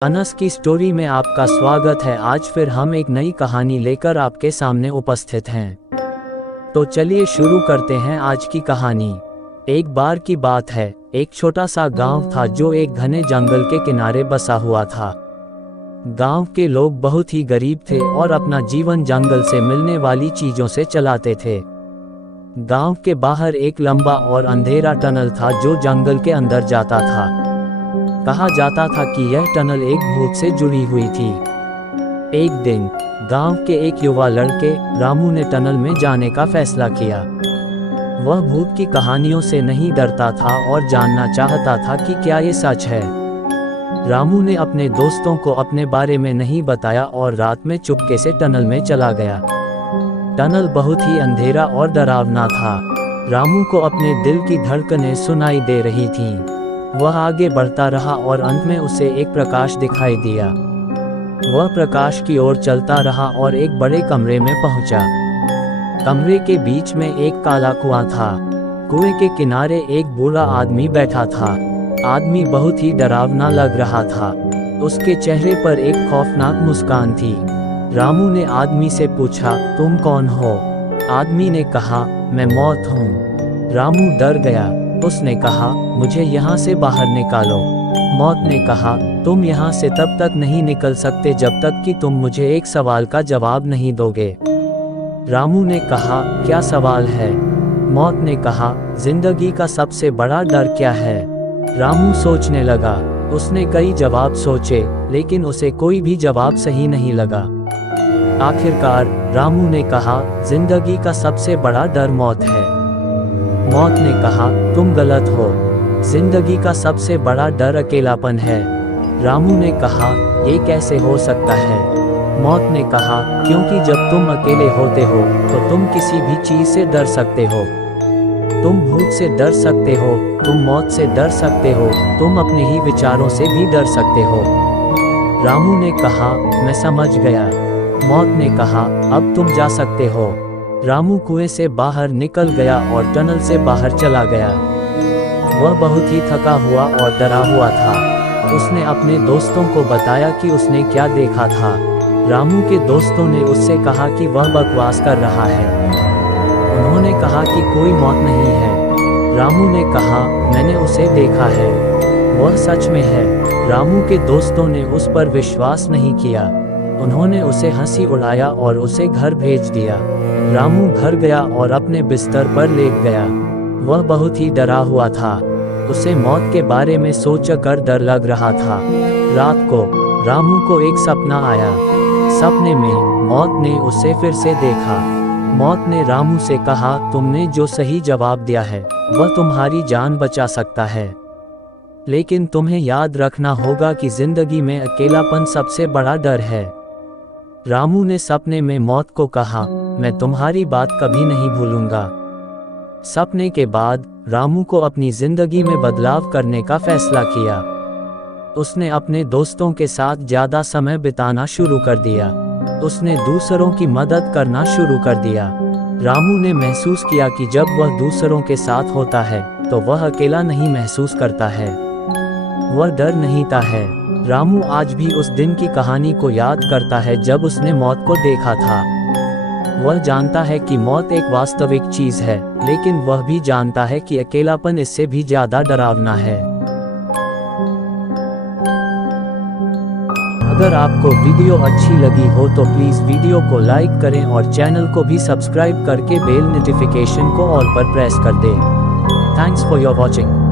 अनस की स्टोरी में आपका स्वागत है। आज फिर हम एक नई कहानी लेकर आपके सामने उपस्थित हैं। तो चलिए शुरू करते हैं आज की कहानी। एक बार की बात है, एक छोटा सा गांव था जो एक घने जंगल के किनारे बसा हुआ था। गांव के लोग बहुत ही गरीब थे और अपना जीवन जंगल से मिलने वाली चीजों से चलाते थे। गांव के बाहर एक लंबा और अंधेरा टनल था जो जंगल के अंदर जाता था। कहा जाता था कि यह टनल एक भूत से जुड़ी हुई थी। एक दिन गांव के एक युवा लड़के रामू ने टनल में जाने का फैसला किया। वह भूत की कहानियों से नहीं डरता था और जानना चाहता था कि क्या ये सच है। रामू ने अपने दोस्तों को अपने बारे में नहीं बताया और रात में चुपके से टनल में चला गया। टनल बहुत ही अंधेरा और डरावना था। रामू को अपने दिल की धड़कनें सुनाई दे रही थीं। वह आगे बढ़ता रहा और अंत में उसे एक प्रकाश दिखाई दिया। वह प्रकाश की ओर चलता रहा और एक बड़े कमरे में पहुंचा। कमरे के बीच में एक काला कुआं था। कुएं के किनारे एक बूढ़ा आदमी बैठा था। आदमी बहुत ही डरावना लग रहा था। उसके चेहरे पर एक खौफनाक मुस्कान थी। रामू ने आदमी से पूछा, तुम कौन हो? आदमी ने कहा, मैं मौत हूँ। रामू डर गया। उसने कहा, मुझे यहाँ से बाहर निकालो। मौत ने कहा, तुम यहाँ से तब तक नहीं निकल सकते जब तक कि तुम मुझे एक सवाल का जवाब नहीं दोगे। रामू ने कहा, क्या सवाल है? मौत ने कहा, जिंदगी का सबसे बड़ा डर क्या है? रामू सोचने लगा। उसने कई जवाब सोचे, लेकिन उसे कोई भी जवाब सही नहीं लगा। आखिरकार रामू ने कहा, जिंदगी का सबसे बड़ा डर मौत है। मौत ने कहा, तुम गलत हो। जिंदगी का सबसे बड़ा डर अकेलापन है। रामू ने कहा, ये कैसे हो सकता है? मौत ने कहा, क्योंकि जब तुम अकेले होते हो तो तुम किसी भी चीज से डर सकते हो। तुम भूत से डर सकते हो, तुम मौत से डर सकते हो, तुम अपने ही विचारों से भी डर सकते हो। रामू ने कहा, मैं समझ गया। मौत ने कहा, अब तुम जा सकते हो। रामू कुएं से बाहर निकल गया और टनल से बाहर चला गया। वह बहुत ही थका हुआ और डरा हुआ था। उसने अपने दोस्तों को बताया कि उसने क्या देखा था। रामू के दोस्तों ने उससे कहा कि वह बकवास कर रहा है। उन्होंने कहा कि कोई मौत नहीं है। रामू ने कहा, मैंने उसे देखा है, वह सच में है। रामू के दोस्तों ने उस पर विश्वास नहीं किया। उन्होंने उसे हंसी उड़ाया और उसे घर भेज दिया। रामू घर गया और अपने बिस्तर पर लेट गया। वह बहुत ही डरा हुआ था। उसे मौत के बारे में सोचकर डर लग रहा था। रात को रामू को एक सपना आया। सपने में मौत ने उसे फिर से देखा। मौत ने रामू से कहा, तुमने जो सही जवाब दिया है वह तुम्हारी जान बचा सकता है, लेकिन तुम्हें याद रखना होगा कि जिंदगी में अकेलापन सबसे बड़ा डर है। रामू ने सपने में मौत को कहा, मैं तुम्हारी बात कभी नहीं भूलूंगा। सपने के बाद रामू को अपनी जिंदगी में बदलाव करने का फैसला किया। उसने अपने दोस्तों के साथ ज्यादा समय बिताना शुरू कर दिया। उसने दूसरों की मदद करना शुरू कर दिया। रामू ने महसूस किया कि जब वह दूसरों के साथ होता है तो वह अकेला नहीं महसूस करता है, वह डर नहीं ता है। रामू आज भी उस दिन की कहानी को याद करता है जब उसने मौत को देखा था। वह जानता है कि मौत एक वास्तविक चीज है, लेकिन वह भी जानता है कि अकेलापन इससे भी ज्यादा डरावना है। अगर आपको वीडियो अच्छी लगी हो तो प्लीज वीडियो को लाइक करें और चैनल को भी सब्सक्राइब करके बेल नोटिफिकेशन को ऑल पर प्रेस कर दें। Thanks for your watching.